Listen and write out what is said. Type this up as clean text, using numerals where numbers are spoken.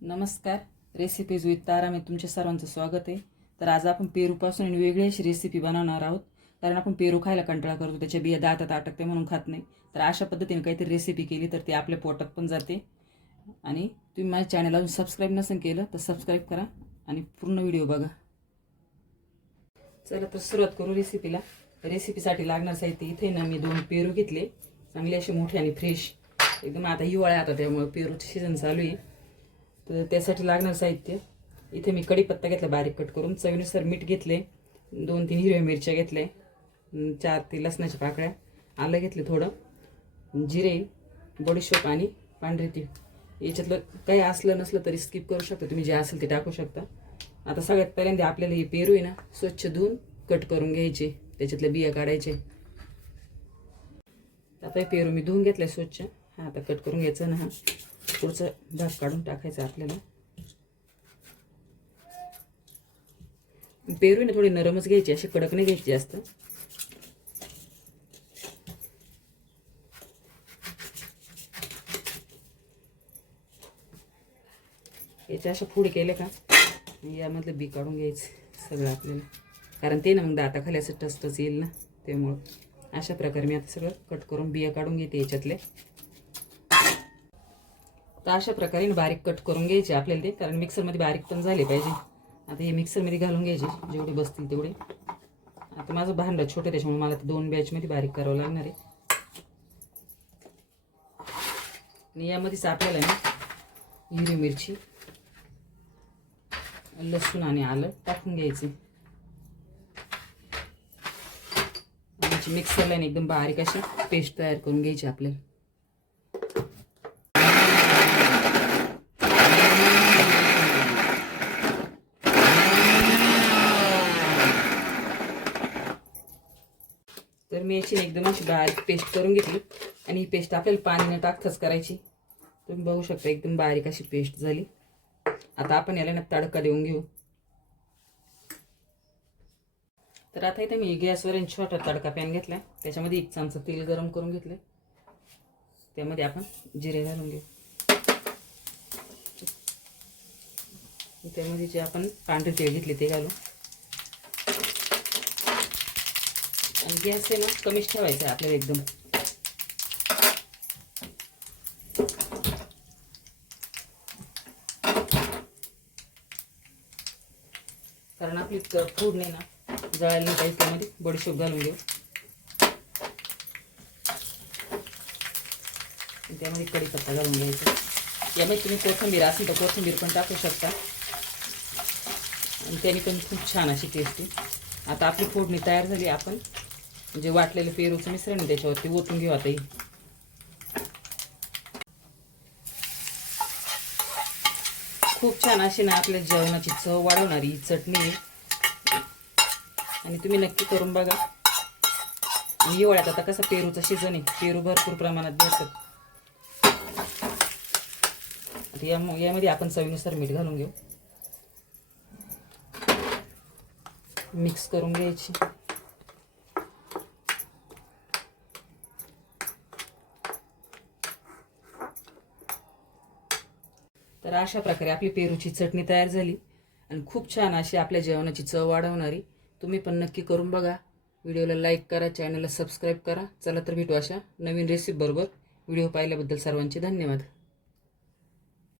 नमस्कार. Recipes with तारा में तुमच्या सर्वांचं स्वागत आहे. तर आज आपण पेरूपासून आणि वेगळी अशी रेसिपी बनवणार आहोत. कारण आपण पेरू खायला कंटाळा करतो, त्याच्या बिया दातात अटकते म्हणून खात नाही. तर अशा पद्धतीने काहीतरी रेसिपी केली तर ती आपल्या पोटात पण जाते. आणि तुम्ही माझ्या चॅनल अजून सबस्क्राईब नसेल केलं तर सबस्क्राईब करा आणि पूर्ण व्हिडिओ बघा. चला तर सुरुवात करू रेसिपीला. रेसिपीसाठी लागणार साहित्य इथे ना मी 2 पेरू घेतले, चांगले असे मोठे आणि फ्रेश एकदम. आता हिवाळा आता त्यामुळे पेरूचं सीझन चालू आहे. तर त्यासाठी लागणार साहित्य इथे मी कढीपत्ता घेतला बारीक कट करून, चवीनुसार मीठ घेतले, 2-3 हिरव्या मिरच्या घेतल्या, 4 ते लसणाच्या पाकळ्या, आलं घेतले थोडं, जिरे, बडीशेप आणि पांढरे तीळ. याच्यातलं काही असलं नसलं तरी स्किप करू शकता तुम्ही, जे असेल ते टाकू शकता. आता सगळ्यात पहिल्यांदा आपल्याला हे पेरू आहे ना स्वच्छ धुवून कट करून घ्यायचे, त्याच्यातल्या बिया काढायचे. आता हे पेरू मी धुवून घेतलाय स्वच्छ. हा आता कट करून घ्यायचं ना, हा पुढचा भाग काढून टाकायचा आपल्याला. पेरू ना थोडी नरमच घ्यायची, अशी कडक नाही घ्यायची जास्त. याच्या अशा फोडी केल्या का यामधलं बी काढून घ्यायचं सगळं आपल्याला, कारण ते ना मग दाताखाली असं टसटच येईल ना, त्यामुळं अशा प्रकारे मी आता सगळं कट करून बिया काढून घेते याच्यातले. तर अशा प्रकारे बारीक कट करून घ्यायचे आपल्याला ते, कारण मिक्सरमध्ये बारीक पण झाले पाहिजे. आता हे मिक्सरमध्ये घालून घ्यायचे जेवढे बसतील तेवढे. आता माझं भांडं छोटे त्याच्यामुळे मला 2 बॅचमध्ये बारीक करावं लागणार आहे. आणि यामध्येच आपल्याला ना हिरवी मिरची, लसूण आणि आलं टाकून घ्यायचे. आणि मिक्सरला एकदम बारीक अशी पेस्ट तयार करून घ्यायची आपल्याला. तर मी याची एकदम अशी बारीक पेस्ट करून घेतली. आणि ही पेस्ट आपल्याला पाणी न टाकताच करायची. तुम्ही बघू शकता एकदम बारीक अशी पेस्ट झाली. आता आपण याला ना तडका देऊन घेऊ. तर आता इथे मी गॅसवर छोटा तडका पॅन घेतला, त्याच्यामध्ये 1 चमचा तेल गरम करून घेतले. त्यामध्ये आपण जिरे घालून घेऊ. त्यामध्ये जे आपण पांढरे तीळ घेतले ते घालू. आणि गॅस आहे ना कमीच ठेवायचा आहे आपल्याला एकदम. कारण आपली फोडणी ना जळायला नाही पाहिजे. त्यामध्ये बडीशेप घालून घेऊ. त्यामध्ये कढीपत्ता घालून घ्यायचा. यामध्ये तुम्ही कोथिंबीर असेल तर कोथिंबीर पण टाकू शकता, आणि त्याने पण खूप छान अशी टेस्ट आहे. आता आपली फोडणी तयार झाली. आपण जे वाटलेलं पेरूचं मिश्रण त्याच्यावरती ओतून घेऊ. आता खूप छान अशी ना आपल्या जेवणाची चव वाढवणारी चटणी आहे, आणि तुम्ही नक्की करून बघा. आणि हिवाळ्यात आता कसं पेरूचं सीझन आहे, पेरू भरपूर प्रमाणात भेटतात. यामध्ये आपण चवीनुसार मीठ घालून घेऊ. मिक्स करून घ्यायची. तर अशा प्रकारे आपली पेरूची चटणी तयार झाली, आणि खूप छान अशी आपल्या जेवणाची चव वाढवणारी. तुम्ही पण नक्की करून बघा. व्हिडिओला लाईक करा, चॅनलला सबस्क्राईब करा. चला तर भेटू अशा नवीन रेसिपी बरोबर. व्हिडिओ पाहिल्याबद्दल सर्वांचे धन्यवाद.